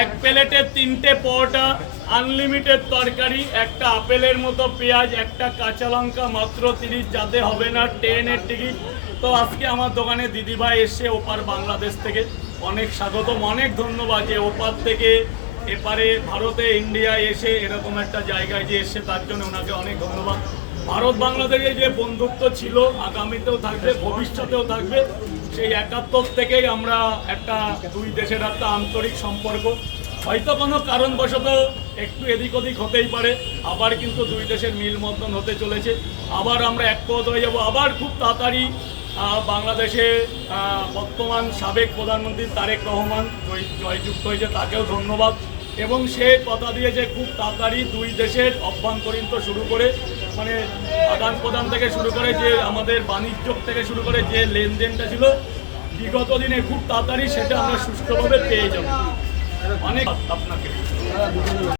এক প্লেটে 3টে পরোটা, আনলিমিটেড তরকারি, একটা আপেলের মতো পেঁয়াজ, একটা কাঁচা লঙ্কা, মাত্র 30, যাতে হবে না ট্রেনের টিকিট। তো আজকে আমার দোকানে দিদিভাই এসে ওপার বাংলাদেশ থেকে, অনেক স্বাগতম, অনেক ধন্যবাদ যে ওপার থেকে এপারে ভারতে ইন্ডিয়ায় এসে এরকম একটা জায়গায় যে এসে তার জন্য ওনাকে অনেক ধন্যবাদ। ভারত বাংলাদেশের যে বন্ধুত্ব ছিল, আগামীতেও থাকবে, ভবিষ্যতেও থাকবে। সেই 71 থেকেই আমরা একটা দুই দেশের একটা আন্তরিক সম্পর্ক, হয়তো কোনো কারণবশত একটু এদিক ওদিক হতেই পারে, আবার কিন্তু দুই দেশের মিলবন্ধন হতে চলেছে, আবার আমরা একপদ হয়ে যাব। আবার খুব তাড়াতাড়ি বাংলাদেশে বর্তমান সাবেক প্রধানমন্ত্রী তারেক রহমান জয়যুক্ত হয়েছে, তাকেও ধন্যবাদ। এবং সে কথা দিয়েছে খুব তাড়াতাড়ি দুই দেশের অভ্যন্তরীণ তো শুরু করে, মানে আদান প্রদান থেকে শুরু করে, যে আমাদের বাণিজ্য থেকে শুরু করে যে লেনদেনটা ছিল বিগত দিনে, খুব তাড়াতাড়ি সেটা আমরা সুষ্ঠুভাবে পেয়ে যাব। অনেক আপনাকে